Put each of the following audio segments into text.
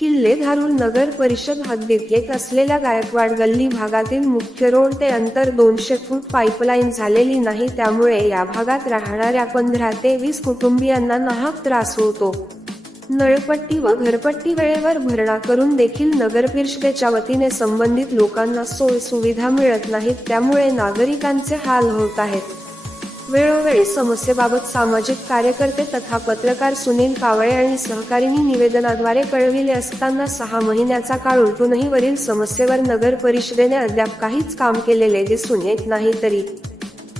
किल्ले धारून नगर परिषद हद्दीत येत असलेल्या गायकवाड गल्ली भागातील मुख्य रोड ते अंतर दोनशे फूट पाईपलाईन झालेली नाही त्यामुळे या भागात राहणाऱ्या पंधरा ते वीस कुटुंबियांना नाहक त्रास होतो. नळपट्टी व घरपट्टी वेळेवर भरणा करून देखील नगर परिषदेच्या वतीने संबंधित लोकांना सोय सुविधा मिळत नाहीत त्यामुळे नागरिकांचे हाल होत आहेत. वेळोवेळी समस्येबाबत सामाजिक कार्यकर्ते तथा पत्रकार सुनील कावळे आणि सहकारींनी निवेदनाद्वारे कळविले असताना सहा महिन्याचा काळ उलटूनही वरील समस्येवर नगर परिषदेने अद्याप काहीच काम केलेले दिसून येत नाही तरी.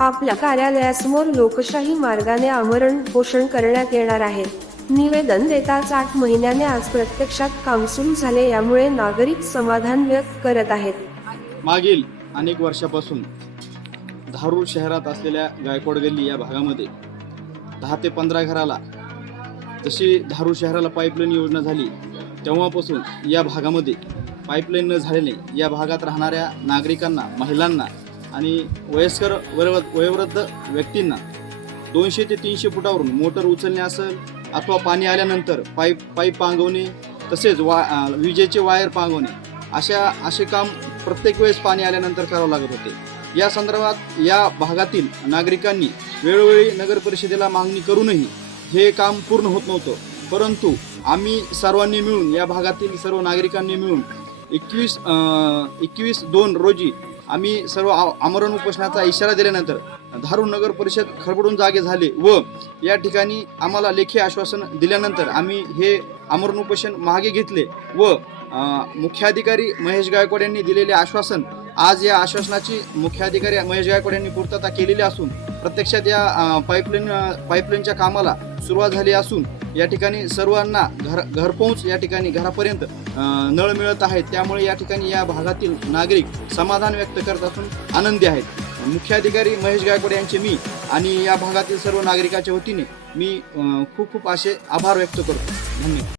आपल्या कार्यालयासमोर लोकशाही मार्गाने आमरण पोषण करण्यात येणार आहे. निवेदन देताच आठ महिन्याने आज प्रत्यक्षात काम सुरू झाले यामुळे नागरिक समाधान व्यक्त करत आहेत. मागील अनेक वर्षापासून धारूर शहरात असलेल्या गायकवाड गल्ली या भागामध्ये दहा ते पंधरा घराला जशी धारूर शहराला पाईपलाईन योजना झाली तेव्हापासून या भागामध्ये पाईपलाईन न झाल्याने या भागात राहणाऱ्या नागरिकांना महिलांना आणि वयस्कर वयोवृद्ध वयोवृद्ध व्यक्तींना दोनशे ते तीनशे फुटावरून मोटर उचलणे असेल अथवा पाणी आल्यानंतर पाईप पाईप पांगवणे तसेच वा विजेचे वायर पांगवणे अशा असे काम प्रत्येक वेळेस पाणी आल्यानंतर करावं लागत होते. या संदर्भात या भागातील नागरिकांनी वेळोवेळी नगर परिषदेला मागणी करूनही हे काम पूर्ण होत नव्हतं. परंतु आम्ही सर्वांनी मिळून या भागातील सर्व नागरिकांनी मिळून एकवीस एकवीस दोन रोजी आम्ही सर्व आमरण उपोषणाचा इशारा दिल्यानंतर धारूर नगर परिषद खरबडून जागे झाले व या ठिकाणी आम्हाला लेखी आश्वासन दिल्यानंतर आम्ही हे आमरण उपोषण मागे घेतले व मुख्याधिकारी महेश गायकवाड यांनी दिलेले आश्वासन आज या आश्वासनाची मुख्याधिकारी महेश गायकवाड यांनी पूर्तता केलेली असून प्रत्यक्षात या पाईपलाईन पाईपलाईनच्या कामाला सुरुवात झाली असून या ठिकाणी सर्वांना घर घरपोच या ठिकाणी घरापर्यंत नळ मिळत आहेत. त्यामुळे या ठिकाणी या भागातील नागरिक समाधान व्यक्त करत असून आनंदी आहेत. मुख्याधिकारी महेश गायकवाड यांचे मी आणि या भागातील सर्व नागरिकाच्या वतीने मी खूप खूप असे आभार व्यक्त करतो. धन्यवाद.